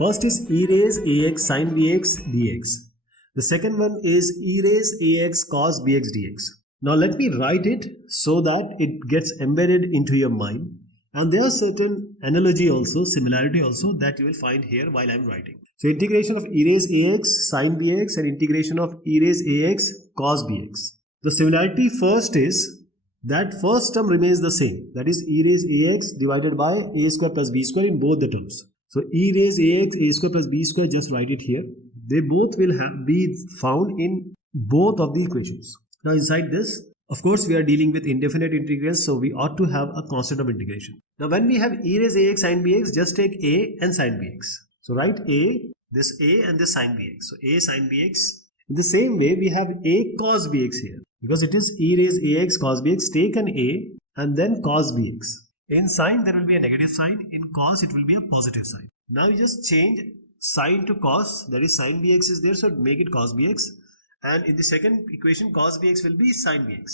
First is e raise ax sin bx dx. The second one is e raise ax cos bx dx. Now let me write it so that it gets embedded into your mind. And there are certain analogy also, similarity also that you will find here while I am writing. So integration of e raise ax sin bx and integration of e raise ax cos bx. The similarity first is that first term remains the same. That is e raise ax divided by a square plus b square in both the terms. So e raise ax a square plus b square, just write it here. They both will be found in both of the equations. Now inside this, of course, we are dealing with indefinite integrals, so we ought to have a constant of integration. Now when we have e raise ax sin bx, just take a and sin bx. So write this a and this sin bx. So a sin bx. In the same way, we have a cos bx here. Because it is e raise ax cos bx, take an a and then cos bx. In sin, there will be a negative sign. In cos, it will be a positive sign. Now you just change sin to cos, that is sin bx is there, so make it cos bx. And in the second equation, cos bx will be sin bx.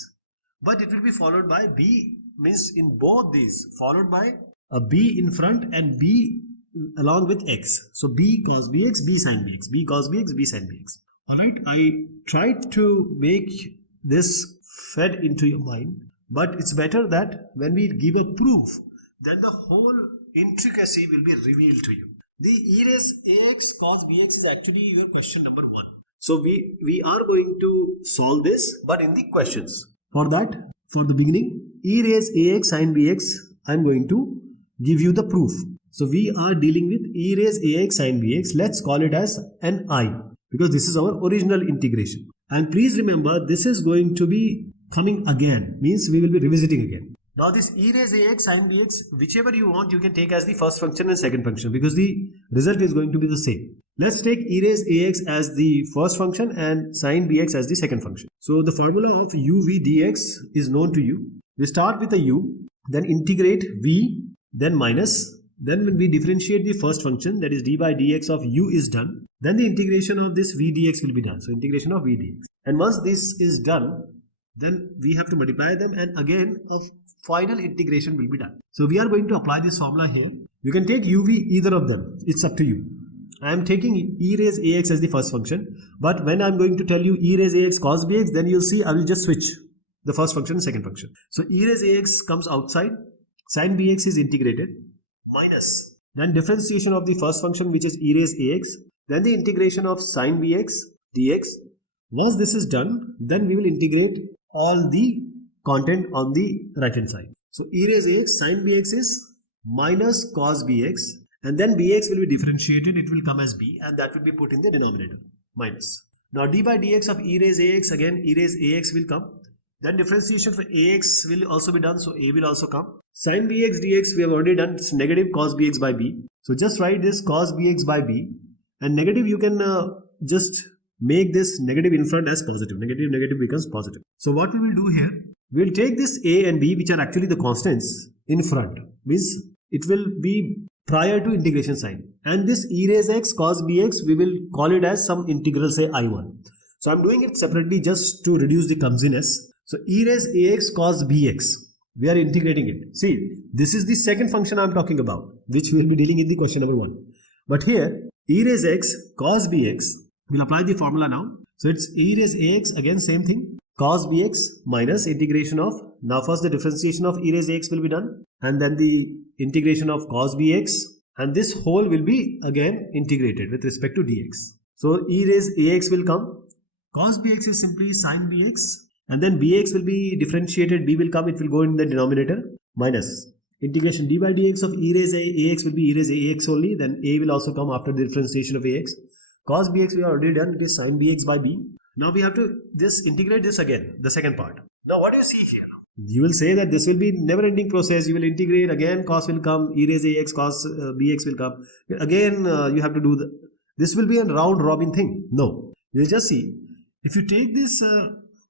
But it will be followed by b, means in both these, followed by a b in front and b along with x. So b cos bx, b sin bx, b cos bx, b sin bx. Alright, I tried to make this fed into your mind, but it's better that when we give a proof, then the whole intricacy will be revealed to you. The e raise ax cos bx is actually your question number 1. So we are going to solve this, but in the questions. For that, for the beginning, e raise ax sin bx, I am going to give you the proof. So we are dealing with e raise ax sin bx. Let's call it as an I, because this is our original integration. And please remember, this is going to be coming again, means we will be revisiting again. Now this e raise ax sin bx, whichever you want, you can take as the first function and second function, because the result is going to be the same. Let's take e raise ax as the first function and sin bx as the second function. So the formula of uv dx is known to you. We start with a u, then integrate v, then minus. Then when we differentiate the first function, that is d by dx of u is done, then the integration of this v dx will be done. So integration of v dx. And once this is done, then we have to multiply them, and again a final integration will be done. So we are going to apply this formula here. You can take uv either of them. It's up to you. I am taking e raise ax as the first function, but when I am going to tell you e raise ax cos bx, then you'll see I will just switch the first function and second function. So e raise ax comes outside, sin bx is integrated, minus, then differentiation of the first function, which is e raise ax, then the integration of sin bx dx. Once this is done, then we will integrate all the content on the right hand side. So e raise ax sin bx is minus cos bx, and then bx will be differentiated, it will come as b, and that will be put in the denominator, minus. Now d by dx of e raise ax, again e raise ax will come, then differentiation for ax will also be done, so a will also come. Sin bx dx we have already done, it's negative cos bx by b. So just write this cos bx by b, and negative you can just make this negative in front as positive. Negative becomes positive. So what we will do here, we will take this a and b, which are actually the constants, in front, means it will be prior to integration sign, and this e raise x cos bx we will call it as some integral, say I1. So I am doing it separately just to reduce the clumsiness. So e raise ax cos bx, we are integrating it. See, this is the second function I am talking about, which we will be dealing in the question number 1. But here e raise x cos bx, we'll apply the formula now. So it's e raise ax, again same thing, cos bx minus integration of, now first the differentiation of e raise ax will be done, and then the integration of cos bx, and this whole will be again integrated with respect to dx. So e raise ax will come, cos bx is simply sin bx, and then bx will be differentiated, b will come, it will go in the denominator, minus integration d by dx of e raise ax will be e raise ax only, then a will also come after the differentiation of ax. Cos bx we have already done, it is sin bx by b. Now we have to integrate this again, the second part. Now what do you see here? You will say that this will be never ending process. You will integrate again, cos will come, e raise ax cos bx will come. Again you have to do this will be a round robin thing. No, you will just see, if you take this,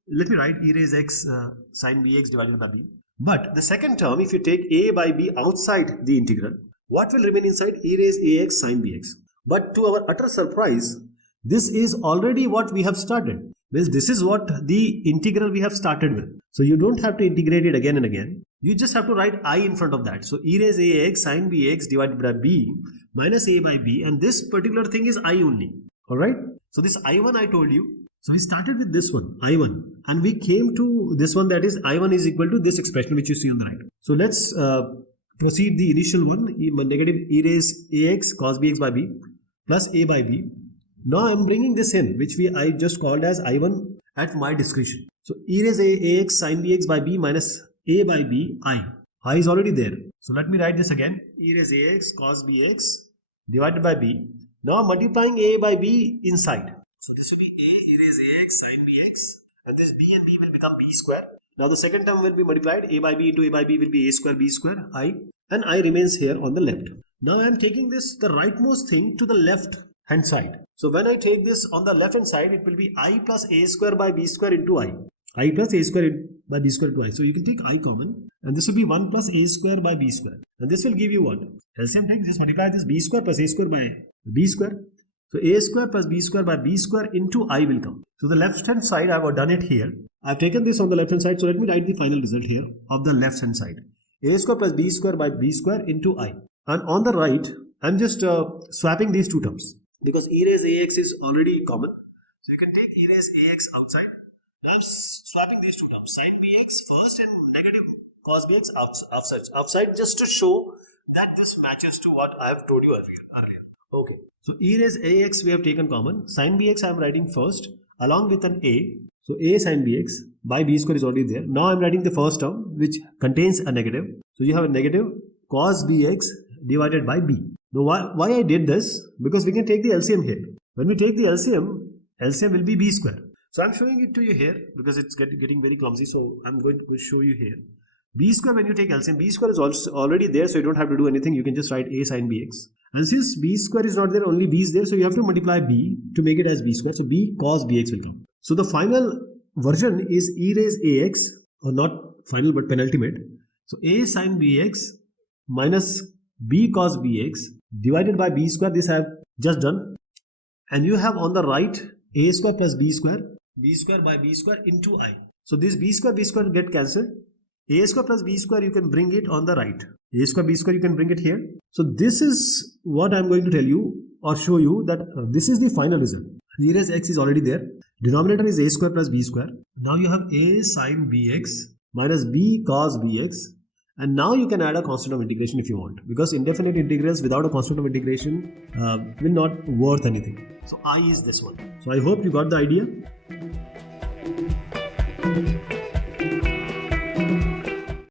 let me write e raise x sin bx divided by b. But the second term, if you take a by b outside the integral, what will remain inside? E raise ax sin bx. But to our utter surprise, this is already what we have started. Well, this is what the integral we have started with. So you don't have to integrate it again and again. You just have to write I in front of that. So e raised ax sin bx divided by b minus a by b, and this particular thing is I only. Alright. So this I1 I told you. So we started with this one, I1, and we came to this one, that is I1 is equal to this expression which you see on the right. So let's proceed the initial one, negative e raised ax cos bx by b plus a by b. Now I am bringing this in, which I just called as I1 at my discretion. So e raised ax sin bx by b minus a by b, I is already there. So let me write this again, e raised ax cos bx divided by b. Now multiplying a by b inside. So this will be a e raised ax sin bx, and this b and b will become b square. Now the second term will be multiplied, a by b into a by b will be a square b square, I, and I remains here on the left. Now I am taking this, the rightmost thing, to the left hand side. So when I take this on the left hand side, it will be I plus a square by b square into I plus a square by b square into I. So you can take I common, and this will be 1 plus a square by b square. And this will give you what? LCM take, just multiply this b square plus a square by b square. So a square plus b square by b square into I will come. So the left hand side, I have done it here. I have taken this on the left hand side. So let me write the final result here of the left hand side. A square plus b square by b square into I. And on the right, I am just swapping these two terms, because e raised ax is already common. So you can take e raised ax outside. Now I am swapping these two terms, sin bx first and negative cos bx outside, just to show that this matches to what I have told you earlier. Okay. So e raised ax we have taken common. Sin bx I am writing first along with an a. So a sin bx by b square is already there. Now I am writing the first term which contains a negative. So you have a negative cos bx divided by b. Now why I did this? Because we can take the LCM here. When we take the LCM will be b square. So I am showing it to you here because it's getting very clumsy. So I am going to show you here. B square, when you take LCM, b square is also already there, so you don't have to do anything. You can just write a sin bx. And since b square is not there, only b is there, so you have to multiply b to make it as b square. So b cos bx will come. So the final version is e raised ax, or not final but penultimate. So a sin bx minus b cos bx divided by b square. This I have just done. And you have on the right a square plus b square by b square into I. So this b square get cancelled. A square plus b square you can bring it on the right. A square b square you can bring it here. So this is what I am going to tell you or show you, that this is the final result. E raised x is already there. Denominator is a square plus b square. Now you have a sin bx minus b cos bx. And now you can add a constant of integration if you want, because indefinite integrals without a constant of integration will not worth anything. So I is this one. So I hope you got the idea.